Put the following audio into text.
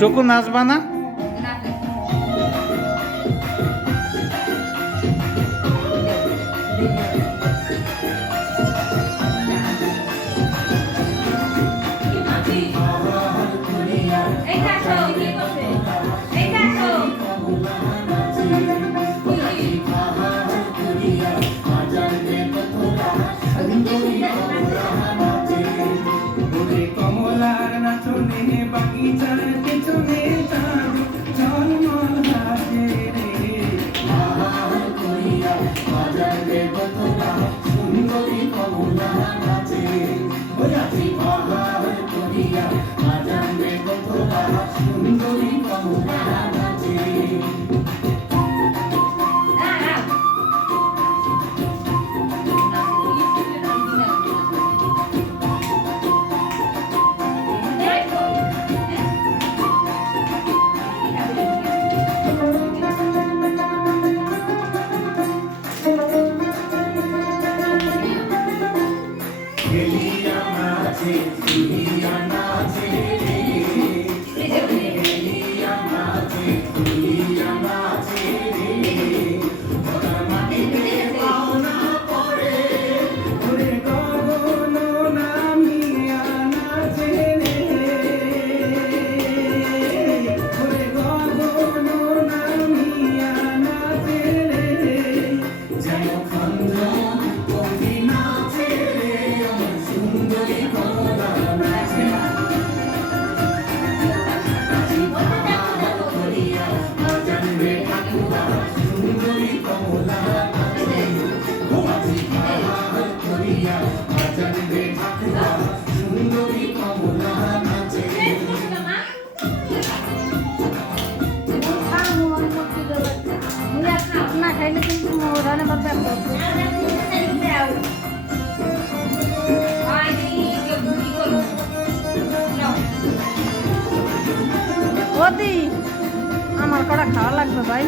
একটুকু নাচবা না? কমলার নাচনে বাগিচার পেছনে চাঁদ ঝলমল হাসে রে বাহার করিয়া বাজারে কতটা সুন্দরী কমলা নাচে ওয়াজি বাহার করিয়া বাজারে কতটা সুন্দরী কমলা নাচে Elia nace, Elia nace, Elia nace, Elia nace, ওরা মাটিতে পাওনা পড়ে, ওরে গগন নামিয়া নাচে রে, ওরে গগন নামিয়া নাচে রে, যেন খঞ্জ কবি নাচে রে, আমার সুন্দরী কমলা নাচে। আজি বাহার করিয়া বাজান রে ঠাকুরা, সুন্দরী কমলা নাচে। ও আজি বাহার করিয়া বাজান রে ঠাকুরা, সুন্দরী কমলা নাচে। না খাইলে কিন্তু রান্না করতে ওদি আমার কটা খাওয়া লাগবে ভাই।